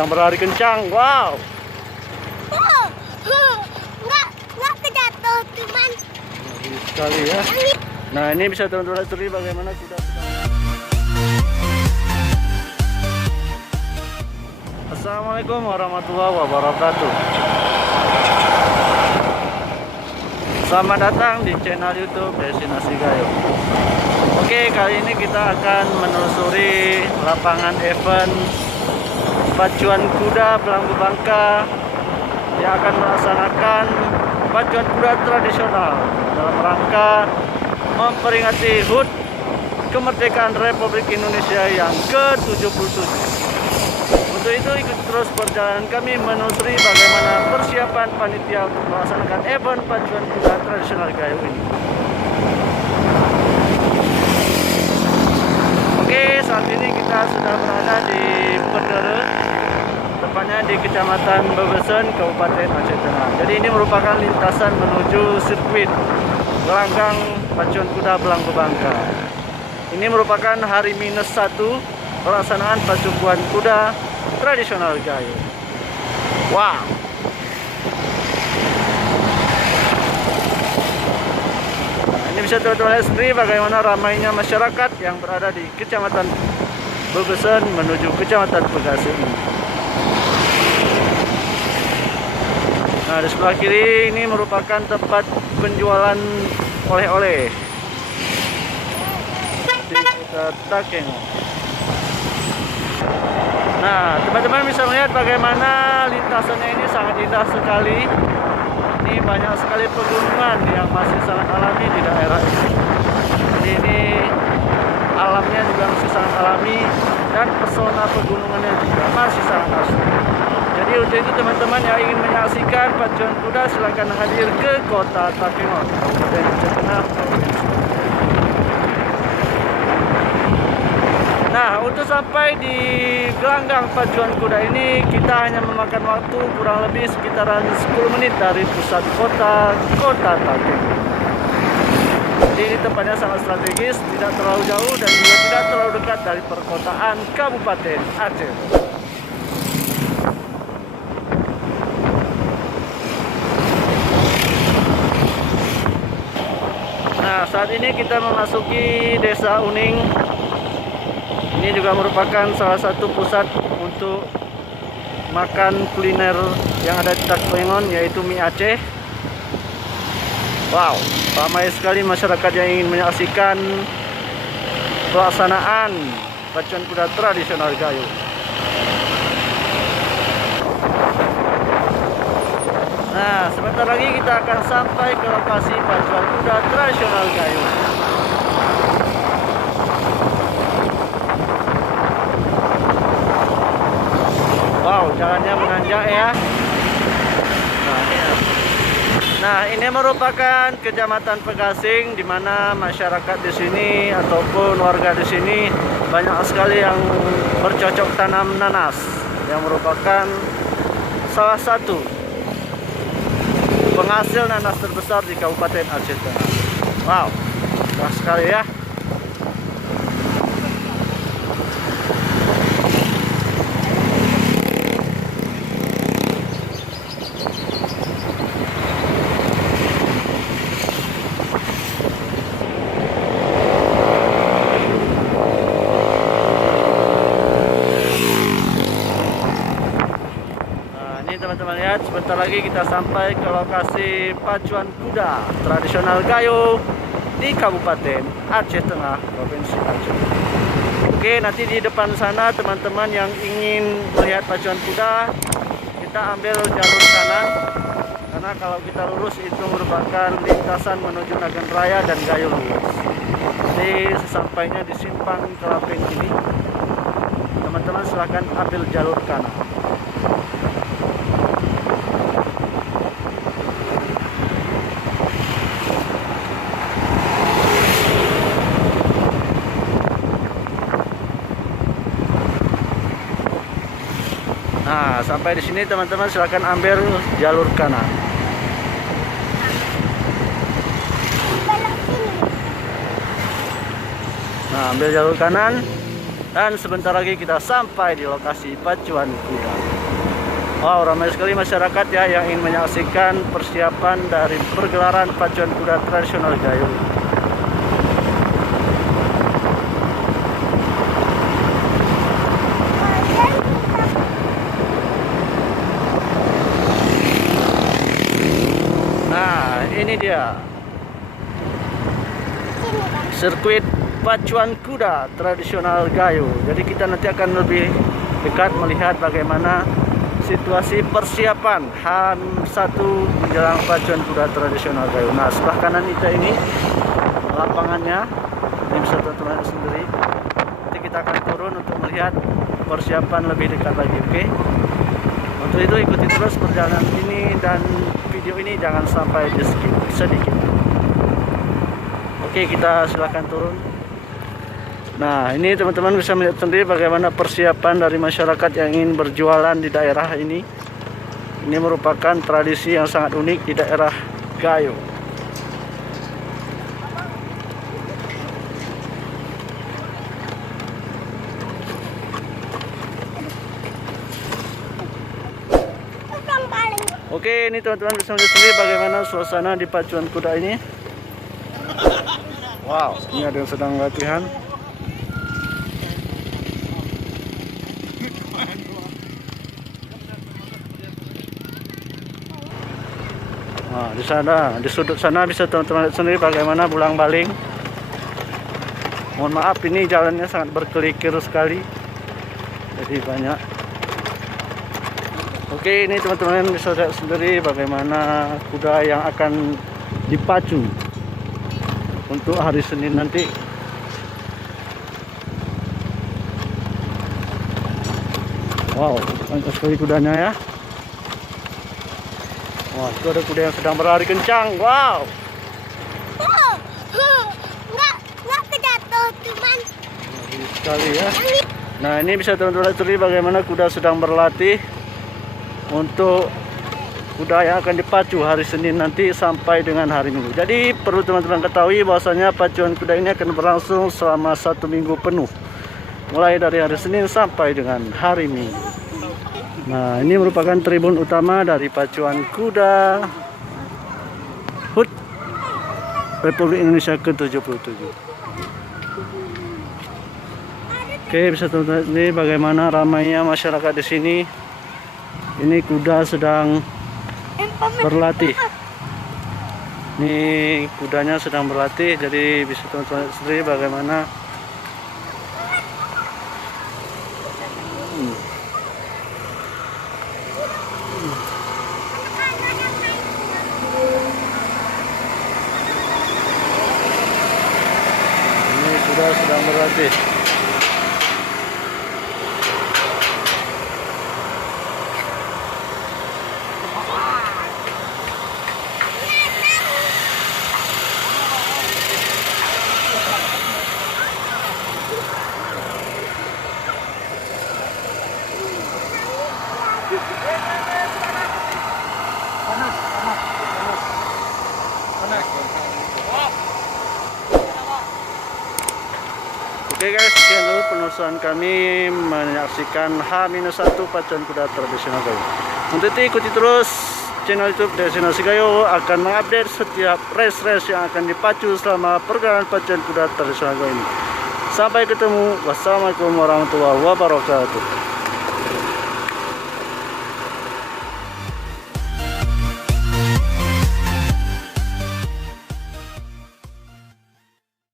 sedang berlari kencang. Wow. Nggak kejatuh, cuman Bagus sekali ya. Nah, ini bisa teman-teman lihat bagaimana kuda sedang. Assalamualaikum warahmatullahi wabarakatuh. Selamat datang di channel YouTube Destinasi Gayo. Oke, kali ini kita akan menelusuri lapangan event pacuan kuda Belanggu Bangka yang akan melaksanakan pacuan kuda tradisional dalam rangka memperingati HUT Kemerdekaan Republik Indonesia yang ke-77. Untuk itu ikut terus perjalanan kami menelusuri bagaimana persiapan panitia untuk melaksanakan event pacuan kuda tradisional Gayo ini. Oke, saat ini kita sudah berada di Pedere, tepatnya di Kecamatan Bebesen, Kabupaten Aceh Tengah. Jadi ini merupakan lintasan menuju sirkuit gelanggang pacuan kuda Belanggu Bangka. Ini merupakan hari -1 pelaksanaan pacuan kuda tradisional Gayo. Wow. Nah, ini bisa teman-teman lihat sendiri bagaimana ramainya masyarakat yang berada di Kecamatan Bebesen menuju Kecamatan Pegasing. Nah, di sebelah kiri ini merupakan tempat penjualan oleh-oleh. Kita tengok. Nah, teman-teman bisa melihat bagaimana lintasannya ini sangat indah sekali. Ini banyak sekali pegunungan yang masih sangat alami di daerah ini. Jadi ini alamnya juga masih sangat alami dan pesona pegunungannya juga masih sangat asli. Jadi untuk itu teman-teman yang ingin menyaksikan pacuan kuda silakan hadir ke Kota Takengon, Kabupaten Aceh Tengah, Provinsi. Nah, untuk sampai di gelanggang pacuan kuda ini kita hanya memakan waktu kurang lebih sekitaran 10 menit dari pusat kota Takengon. Jadi ini tempatnya sangat strategis, tidak terlalu jauh dan juga tidak terlalu dekat dari perkotaan Kabupaten Aceh. Nah, saat ini kita memasuki Desa Uning. Ini juga merupakan salah satu pusat untuk makan kuliner yang ada di Takengon, yaitu mie Aceh. Wow, ramai sekali masyarakat yang ingin menyaksikan pelaksanaan pacuan kuda tradisional Gayo. Nah, sebentar lagi kita akan sampai ke lokasi pacuan kuda tradisional Gayo. Wow, jalannya menanjak ya. Nah, ini merupakan Kecamatan Pegasing, di mana masyarakat di sini ataupun warga di sini banyak sekali yang bercocok tanam nanas, yang merupakan salah satu penghasil nanas terbesar di Kabupaten Aceh Tengah. Wow, indah sekali ya. Teman-teman lihat, sebentar lagi kita sampai ke lokasi pacuan kuda tradisional Gayo di Kabupaten Aceh Tengah, Provinsi Aceh. Oke, nanti di depan sana teman-teman yang ingin melihat pacuan kuda, kita ambil jalur kanan, karena kalau kita lurus itu merupakan lintasan menuju Nagan Raya dan Gayo lurus. Jadi sesampainya di simpang Kelaping ini, teman-teman silahkan ambil jalur kanan. Nah, sampai di sini teman-teman silakan ambil jalur kanan. Nah, ambil jalur kanan. Dan sebentar lagi kita sampai di lokasi pacuan kuda. Wow, ramai sekali masyarakat ya yang ingin menyaksikan persiapan dari pergelaran pacuan kuda tradisional Gayo. Nah, ini dia sirkuit pacuan kuda tradisional Gayo. Jadi kita nanti akan lebih dekat melihat bagaimana situasi persiapan H1 menjelang pacuan kuda tradisional Gayo. Nah, sebelah kanan kita ini lapangannya, ini bisa teman-teman sendiri. Nanti kita akan turun untuk melihat persiapan lebih dekat lagi, oke? Untuk itu ikuti terus perjalanan ini dan video ini jangan sampai di skip sedikit. Oke, kita silahkan turun. Nah, ini teman-teman bisa melihat sendiri bagaimana persiapan dari masyarakat yang ingin berjualan di daerah ini. Ini merupakan tradisi yang sangat unik di daerah Gayo. Oke, ini teman-teman bisa melihat sendiri bagaimana suasana di pacuan kuda ini. Wow, ini ada yang sedang latihan. Nah, di sana, di sudut sana bisa teman-teman lihat sendiri bagaimana bulang baling. Mohon maaf, ini jalannya sangat berkelikir sekali. Jadi banyak. Oke, ini teman-teman bisa lihat sendiri bagaimana kuda yang akan dipacu untuk hari Senin nanti. Wow, banyak sekali kudanya ya. Wah, itu ada kuda yang sedang berlari kencang. Wow. Nggak kejatuh, cuman Sekali ya. Nah, ini bisa teman-teman lihat sendiri bagaimana kuda sedang berlatih untuk kuda yang akan dipacu hari Senin nanti sampai dengan hari Minggu. Jadi perlu teman-teman ketahui bahwasanya pacuan kuda ini akan berlangsung selama 1 minggu penuh, mulai dari hari Senin sampai dengan hari Minggu. Nah, ini merupakan tribun utama dari pacuan kuda HUT Republik Indonesia ke-77. Oke, bisa teman-teman lihat bagaimana ramainya masyarakat di sini. Ini kuda sedang berlatih. Ini kudanya sedang berlatih, jadi bisa teman-teman lihat sendiri bagaimana ini kuda sedang berlatih. Oke guys, sekian dulu penelusuran kami menyaksikan H-1 pacuan kuda tradisional Gayo. Untuk itu ikuti terus channel YouTube Destinasi Gayo akan mengupdate setiap race-race yang akan dipacu selama pergelaran pacuan kuda tradisional Gayo ini. Sampai ketemu. Wassalamualaikum warahmatullahi wabarakatuh.